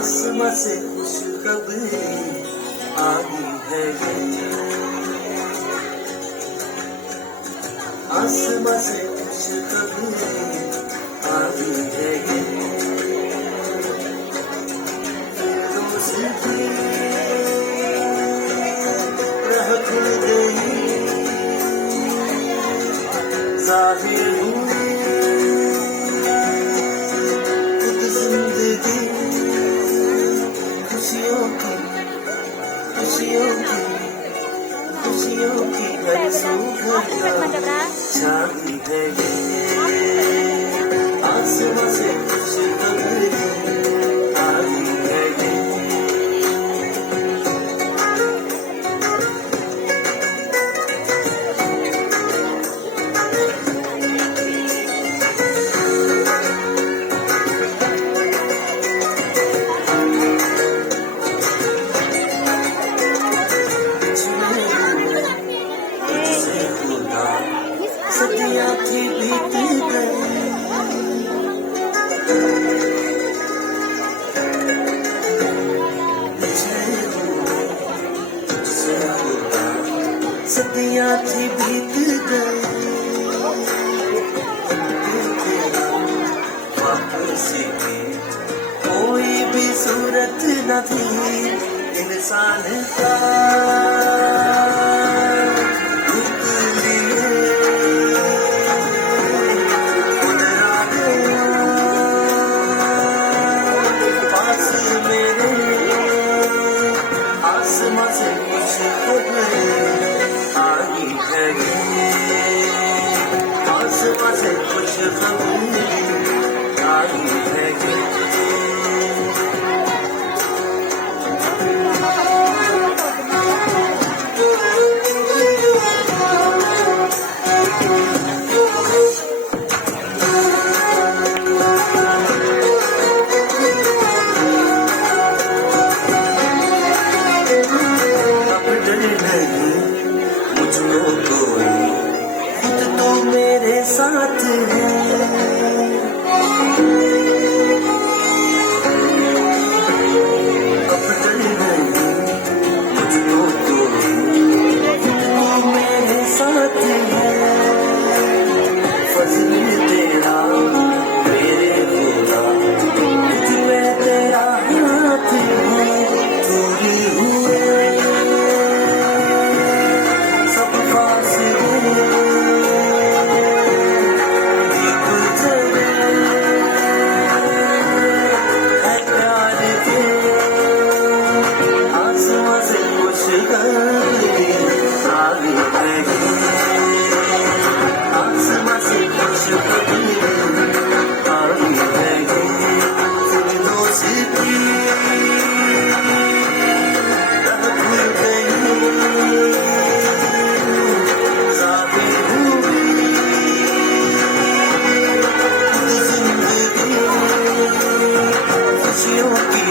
आसमां से खुशखबरी आई है ये, आसमां से खुशखबरी आई है ये। फिरदौस की राह खुल गई, ज़ाहिर हुई खुद जिंदगी, खुशियों की खुशियों की खुशियों की छाई है ये, आसमां से खुशखबरी आई है ये। सदियाँ थी बीत गई, सदियाँ थी बीत गई, वापसी की कोई भी सूरत न थी इंसान का। आसमां से खुशखबरी आई है ये, आसमां से खुशखबरी आई है ये। खुद तो मेरे साथ है, अब डर नहीं मुझको कोई, खुद तो मेरे साथ है। फजल तेरा मेरे खुदा, मुझ में तेरा हाथ है। चोरी हुए सब फासले, आसमां से खुशखबरी आई है ये, आसमां से खुशखबरी आई है ये। फिरदौस की राह खुल गई, ज़ाहिर हुई खुद जिंदगी, खुशियों की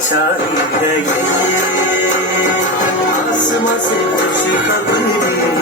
छाई है ये, आसमां से खुशखबरी